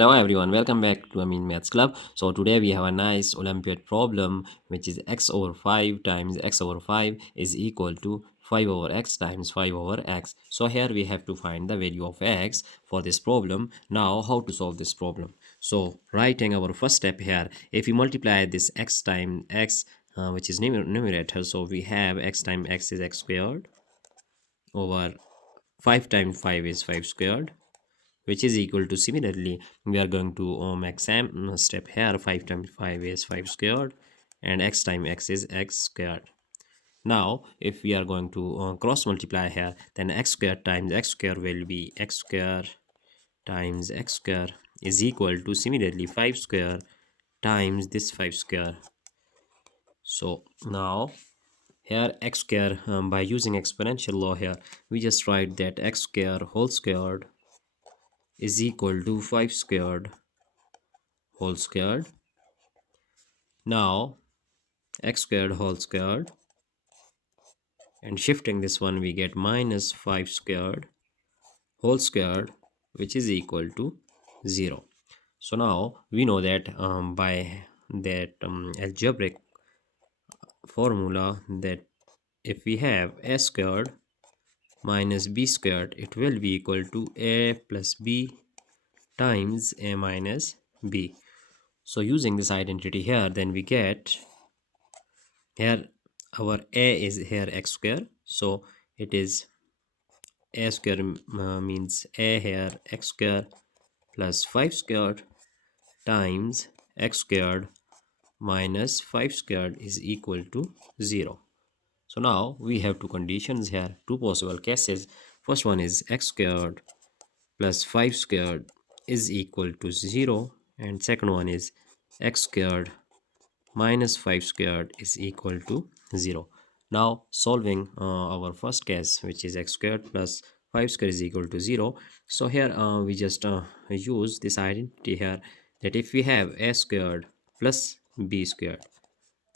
Hello everyone, welcome back to Maths Club. So today we have a nice Olympiad problem which is x over 5 times x over 5 is equal to 5 over x times 5 over x. So here we have to find the value of x for this problem. Now how to solve this problem? So writing our first step here, if we multiply this x times x which is numerator, so we have x times x is x squared over 5 times 5 is 5 squared, which is equal to, similarly we are going to make same step here. 5 times 5 is 5 squared and x times x is x squared. Now if we are going to cross multiply here, then x squared times x squared will be x squared times x squared is equal to, similarly, 5 square times this 5 square. So now here x square, by using exponential law here, we just write that x square whole squared is equal to 5 squared whole squared. Now x squared whole squared, and shifting this one we get minus 5 squared whole squared, which is equal to 0. So now we know that by that algebraic formula, that if we have a squared minus b squared, it will be equal to a plus b times a minus b. So using this identity here, then we get here our a is here x square, so it is a square means a here x square plus 5 squared times x squared minus 5 squared is equal to 0. So now we have two conditions here, two possible cases. First one is x squared plus 5 squared is equal to 0, and second one is x squared minus 5 squared is equal to 0. Now solving our first case, which is x squared plus 5 squared is equal to 0. So here we just use this identity here, that if we have a squared plus b squared,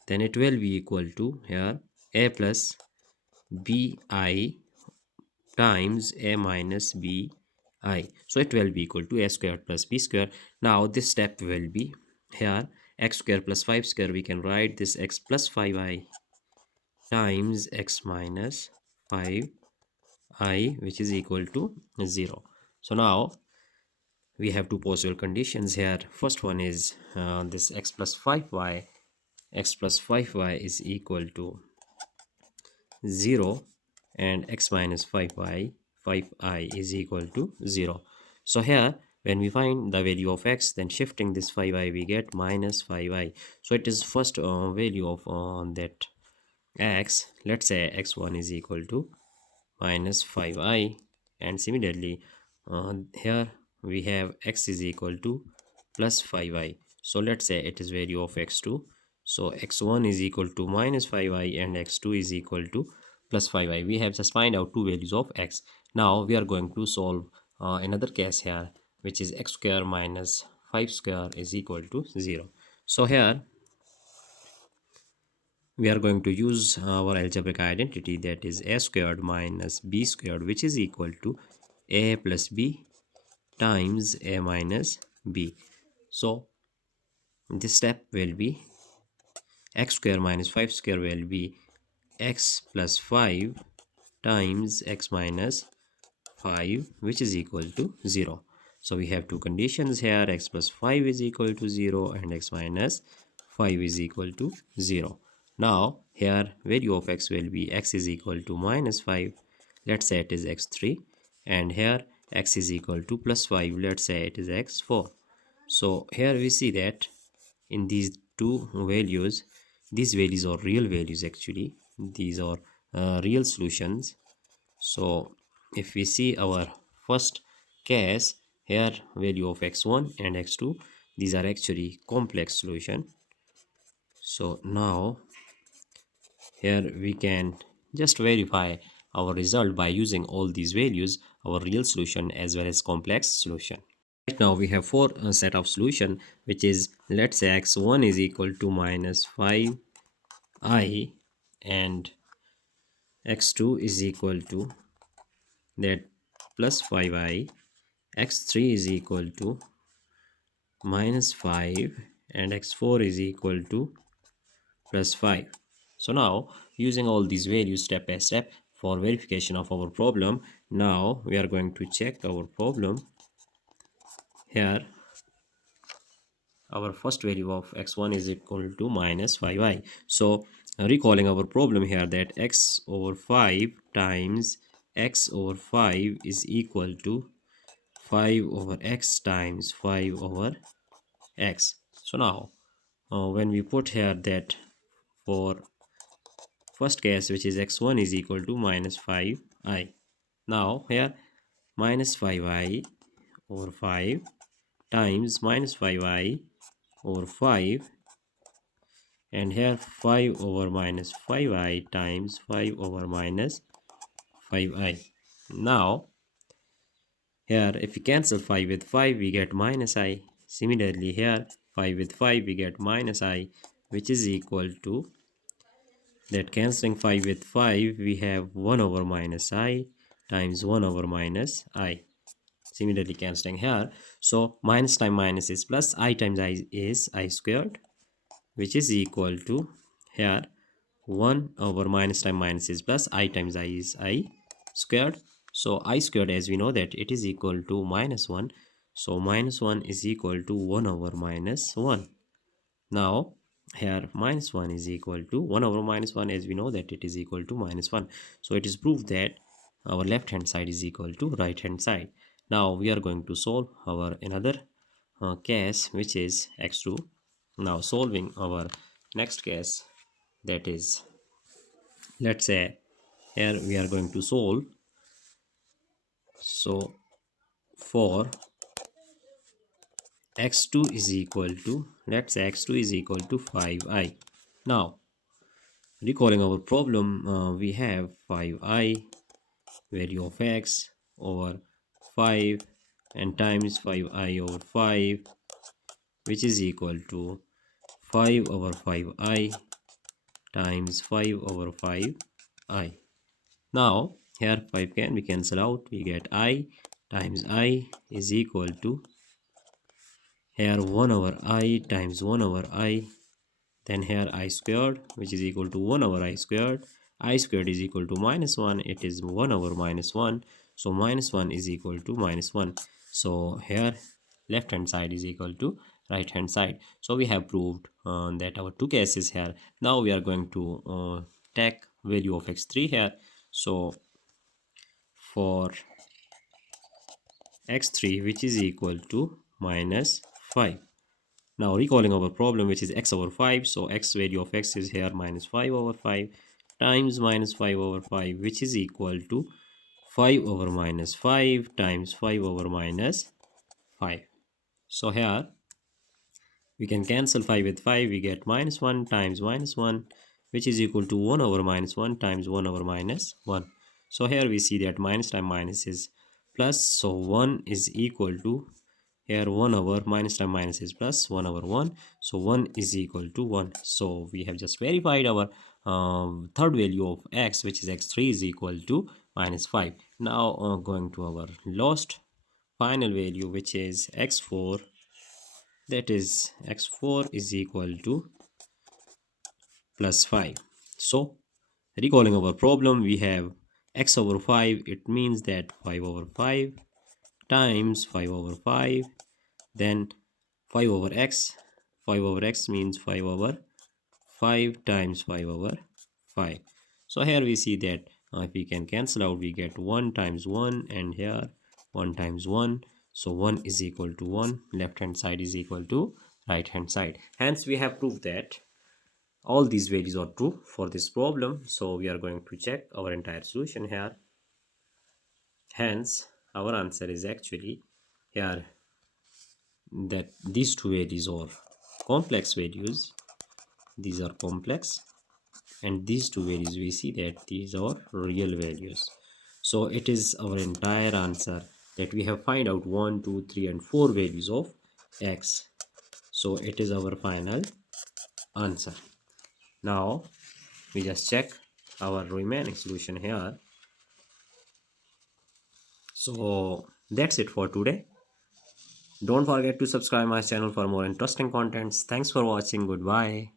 then it will be equal to here a plus bi times a minus bi. So it will be equal to a squared plus b squared. Now this step will be here x squared plus 5 squared, we can write this x plus 5i times x minus 5i, which is equal to 0. So now we have two possible conditions here. First one is this x plus 5y is equal to 0, and x minus 5i is equal to 0. So here when we find the value of x, then shifting this 5i we get minus 5i. So it is first value of that x. Let's say x1 is equal to minus 5i, and similarly here we have x is equal to plus 5i. So let's say it is value of x2. So x1 is equal to minus 5i and x2 is equal to plus 5i. We have just find out two values of x. Now we are going to solve another case here, which is x square minus 5 square is equal to 0. So here we are going to use our algebraic identity, that is a squared minus b squared, which is equal to a plus b times a minus b. So this step will be x square minus 5 square will be x plus 5 times x minus 5, which is equal to 0. So we have two conditions here, x plus 5 is equal to 0 and x minus 5 is equal to 0. Now here value of x will be x is equal to minus 5, let's say it is x3, and here x is equal to plus 5, let's say it is x4. So here we see that in these two values, these values are real values. Actually these are real solutions. So if we see our first case here, value of x1 and x2, these are actually complex solution. So now here we can just verify our result by using all these values, our real solution as well as complex solution. Right now we have four set of solution, which is, let's say x1 is equal to minus 5i and x2 is equal to that plus 5i, x3 is equal to minus 5 and x4 is equal to plus 5. So now using all these values step by step for verification of our problem, now we are going to check our problem. Here our first value of x1 is equal to minus 5i. So recalling our problem here, that x over 5 times x over 5 is equal to 5 over x times 5 over x. So now when we put here that for first case, which is x1 is equal to minus 5i. Now here minus 5i over 5 times minus 5i over 5, and here 5 over minus 5i times 5 over minus 5i. Now here if we cancel 5 with 5 we get minus I. Similarly here 5 with 5 we get minus I, which is equal to that cancelling 5 with 5 we have 1 over minus I times 1 over minus I. Similarly cancelling here, so minus times minus is plus, I times I is I squared, which is equal to here 1 over minus times minus is plus, I times I is I squared. So I squared, as we know, that it is equal to minus 1. So minus 1 is equal to 1 over minus 1. Now here minus 1 is equal to 1 over minus 1, as we know that it is equal to minus 1. So it is proved that our left hand side is equal to right hand side. Now we are going to solve our another case, which is x2. Now solving our next case, that is, let's say here we are going to solve. So for x2 is equal to, let's say x2 is equal to 5i. Now recalling our problem, we have 5i value of x over 5 and times 5i over 5, which is equal to 5 over 5i times 5 over 5i. Now here 5 can be cancelled out, we get I times I is equal to here 1 over I times 1 over I, then here I squared, which is equal to 1 over I squared. I squared is equal to minus 1, it is 1 over minus 1, so minus 1 is equal to minus 1. So here left hand side is equal to right hand side. So we have proved that our two cases here. Now we are going to take value of x3 here. So for x3, which is equal to minus 5. Now recalling our problem, which is x over 5, so x value of x is here minus 5 over 5 times minus 5 over 5, which is equal to 5 over minus 5 times 5 over minus 5. So here we can cancel 5 with 5, we get minus 1 times minus 1, which is equal to 1 over minus 1 times 1 over minus 1. So here we see that minus times minus is plus, so 1 is equal to here 1 over minus times minus is plus 1 over 1, so 1 is equal to 1. So we have just verified our third value of x, which is x3 is equal to minus 5. Now going to our last final value, which is x4, that is x4 is equal to plus 5. So recalling our problem, we have x over 5, it means that 5 over 5 times 5 over 5, then 5 over x. 5 over x means 5 over 5 times 5 over 5. So here we see that if we can cancel out, we get 1 times 1, and here 1 times 1. So 1 is equal to 1. Left hand side is equal to right hand side. Hence we have proved that all these values are true for this problem. So we are going to check our entire solution here. Hence our answer is actually here that these two values are complex values. These are complex, and these two values we see that these are real values. So it is our entire answer that we have find out 1, 2, 3 and 4 values of x. So it is our final answer. Now we just check our remaining solution here. So that's it for today. Don't forget to subscribe my channel for more interesting contents. Thanks for watching. Goodbye.